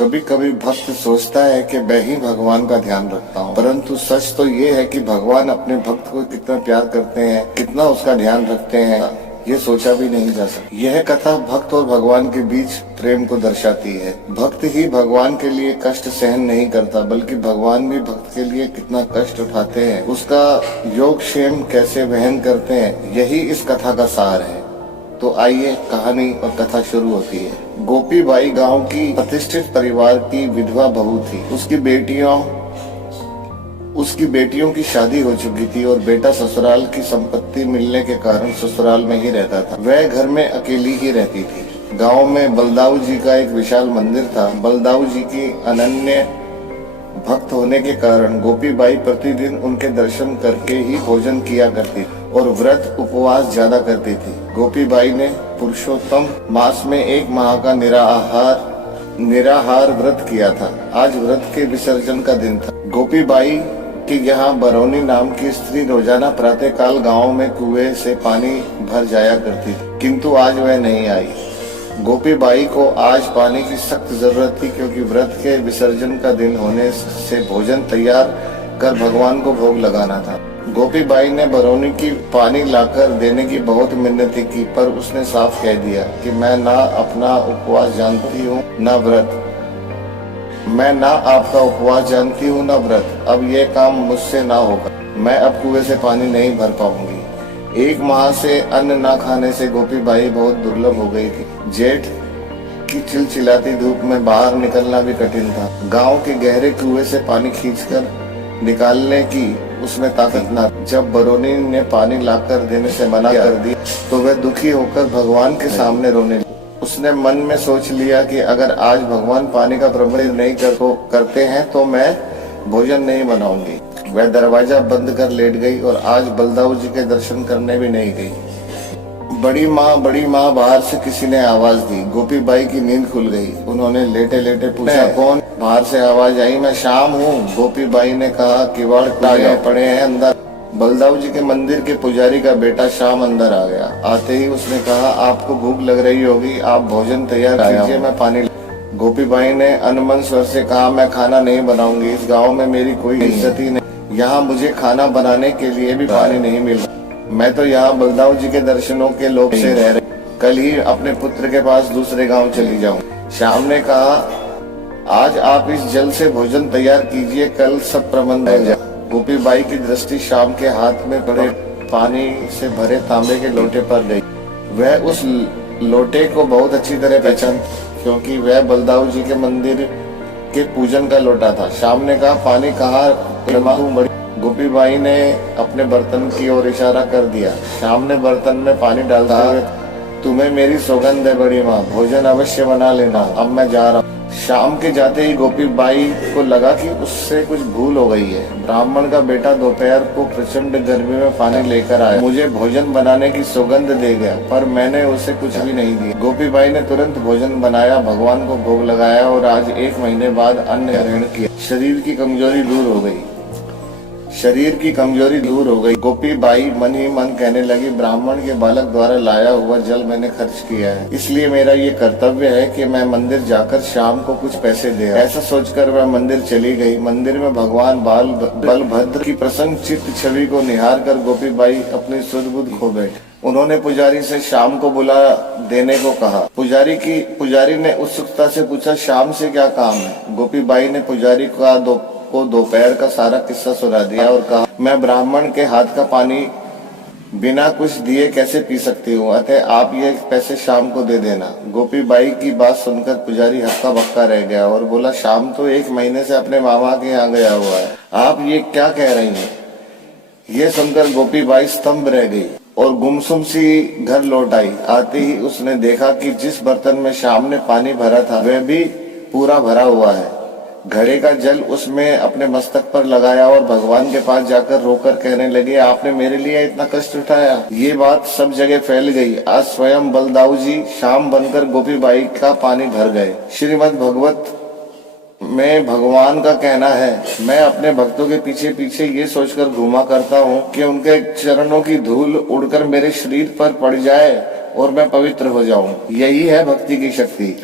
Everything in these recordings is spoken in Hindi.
कभी कभी भक्त सोचता है कि मैं ही भगवान का ध्यान रखता हूँ, परंतु सच तो ये है कि भगवान अपने भक्त को कितना प्यार करते हैं, कितना उसका ध्यान रखते हैं, ये सोचा भी नहीं जा सकता। यह कथा भक्त और भगवान के बीच प्रेम को दर्शाती है। भक्त ही भगवान के लिए कष्ट सहन नहीं करता, बल्कि भगवान भी भक्त के लिए कितना कष्ट उठाते हैं, उसका योग क्षेम कैसे वहन करते हैं, यही इस कथा का सार है। तो आइए कहानी और कथा शुरू होती है। गोपी बाई गांव की प्रतिष्ठित परिवार की विधवा बहू थी। उसकी बेटियों की शादी हो चुकी थी और बेटा ससुराल की संपत्ति मिलने के कारण ससुराल में ही रहता था। वह घर में अकेली ही रहती थी। गांव में बलदाऊ जी का एक विशाल मंदिर था। बलदाऊ जी की अनन्य भक्त होने के कारण गोपी बाई प्रतिदिन उनके दर्शन करके ही भोजन किया करती और व्रत उपवास ज्यादा करती थी। गोपी बाई ने पुरुषोत्तम मास में 1 माह का निराहार व्रत किया था। आज व्रत के विसर्जन का दिन था। गोपी बाई के यहाँ बरौनी नाम की स्त्री रोजाना प्रातः काल गाँव में कुएं से पानी भर जाया करती थी, किंतु आज वह नहीं आई। गोपी बाई को आज पानी की सख्त जरूरत थी, क्योंकि व्रत के विसर्जन का दिन होने से भोजन तैयार कर भगवान को भोग लगाना था। गोपी बाई ने बरौनी की पानी लाकर देने की बहुत मिन्नतें की, पर उसने साफ कह दिया कि मैं ना अपना उपवास जानती हूँ न व्रत, मैं ना आपका उपवास जानती हूँ न व्रत। अब ये काम मुझसे ना होगा। मैं अब कुएं से पानी नहीं भर पाऊंगी। 1 माह से अन्न न खाने से गोपी बाई बहुत दुर्लभ हो गई थी। जेठ की चिलचिलाती धूप में बाहर निकलना भी कठिन था। गांव के गहरे कुएं से पानी खींचकर निकालने की उसमें ताकत न थी। जब बरौनी ने पानी लाकर देने से मना कर दी तो वह दुखी होकर भगवान के सामने रोने लगी। उसने मन में सोच लिया कि अगर आज भगवान पानी का प्रबंध नहीं करते हैं तो मैं भोजन नहीं बनाऊंगी। वह दरवाजा बंद कर लेट गई और आज बलदाऊ जी के दर्शन करने भी नहीं गई। बड़ी माँ बाहर से किसी ने आवाज दी। गोपी बाई की नींद खुल गई। उन्होंने लेटे लेटे पूछा, कौन? बाहर से आवाज आई, मैं श्याम हूँ। गोपी बाई ने कहा, किवाड़ खुले पड़े हैं, अंदर। बलदाऊ जी के मंदिर के पुजारी का बेटा श्याम अंदर आ गया। आते ही उसने कहा, आपको भूख लग रही होगी, आप भोजन तैयार कीजिए, मैं पानी। गोपी बाई ने अनमन स्वर से कहा, मैं खाना नहीं बनाऊंगी। इस गाँव में मेरी कोई इज्जत ही नहीं। यहाँ मुझे खाना बनाने के लिए भी पानी नहीं मिल रहा। मैं तो यहाँ बलदाऊ जी के दर्शनों के लोभ से रह रही। कल ही अपने पुत्र के पास दूसरे गांव चली जाऊं। श्याम ने कहा, आज आप इस जल से भोजन तैयार कीजिए, कल सब प्रबंध हो जाए। गोपी बाई की दृष्टि श्याम के हाथ में पड़े पानी से भरे तांबे के लोटे पर गई। वह उस लोटे को बहुत अच्छी तरह पहचान, क्योंकि वह बलदाऊ जी के मंदिर के पूजन का लोटा था। श्याम ने कहा, पानी कहाँ? गोपी बाई ने अपने बर्तन की ओर इशारा कर दिया। श्याम ने बर्तन में पानी डालते हुए, तुम्हें मेरी सौगंध है बड़ी माँ, भोजन अवश्य बना लेना, अब मैं जा रहा हूँ। शाम के जाते ही गोपी बाई को लगा कि उससे कुछ भूल हो गई है। ब्राह्मण का बेटा दोपहर को प्रचंड गर्मी में पानी लेकर आया, मुझे भोजन बनाने की सौगंध दे गया, पर मैंने उसे कुछ भी नहीं दिया। गोपी बाई ने तुरंत भोजन बनाया, भगवान को भोग लगाया और आज 1 महीने बाद अन्न ग्रहण किया। शरीर की कमजोरी दूर हो गई। गोपी बाई मन ही मन कहने लगी, ब्राह्मण के बालक द्वारा लाया हुआ जल मैंने खर्च किया है, इसलिए मेरा ये कर्तव्य है कि मैं मंदिर जाकर शाम को कुछ पैसे दे। ऐसा सोचकर वह मंदिर चली गई। मंदिर में भगवान बलभद्र की प्रसन्न चित्त छवि को निहार कर गोपी बाई अपनी सुध बुध खो बैठी। उन्होंने पुजारी से शाम को बुला देने को कहा। पुजारी ने उत्सुकता से पूछा, शाम से क्या काम है? गोपी बाई ने पुजारी को दोपहर का सारा किस्सा सुना दिया और कहा, मैं ब्राह्मण के हाथ का पानी बिना कुछ दिए कैसे पी सकती हूँ, अतः आप ये पैसे शाम को दे देना। गोपी बाई की बात सुनकर पुजारी हक्का बक्का रह गया और बोला, शाम तो 1 महीने से अपने मामा के यहाँ गया हुआ है, आप ये क्या कह रही हैं? ये सुनकर गोपी बाई स्तंभ रह गई और गुमसुम सी घर लौट आई। आते ही उसने देखा कि जिस बर्तन में शाम ने पानी भरा था वह भी पूरा भरा हुआ है। घड़े का जल उसमें अपने मस्तक पर लगाया और भगवान के पास जाकर रोकर कहने लगे, आपने मेरे लिए इतना कष्ट उठाया। ये बात सब जगह फैल गई। आज स्वयं बलदाऊ जी शाम बनकर गोपी बाई का पानी भर गए। श्रीमद् भगवत में भगवान का कहना है, मैं अपने भक्तों के पीछे पीछे ये सोचकर घूमा करता हूँ कि उनके चरणों की धूल उड़कर मेरे शरीर पर पड़ जाए और मैं पवित्र हो जाऊं। यही है भक्ति की शक्ति।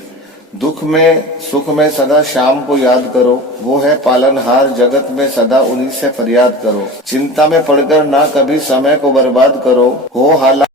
दुख में सुख में सदा श्याम को याद करो, वो है पालनहार, जगत में सदा उन्हीं से फरियाद करो। चिंता में पड़कर ना कभी समय को बर्बाद करो, हो हालात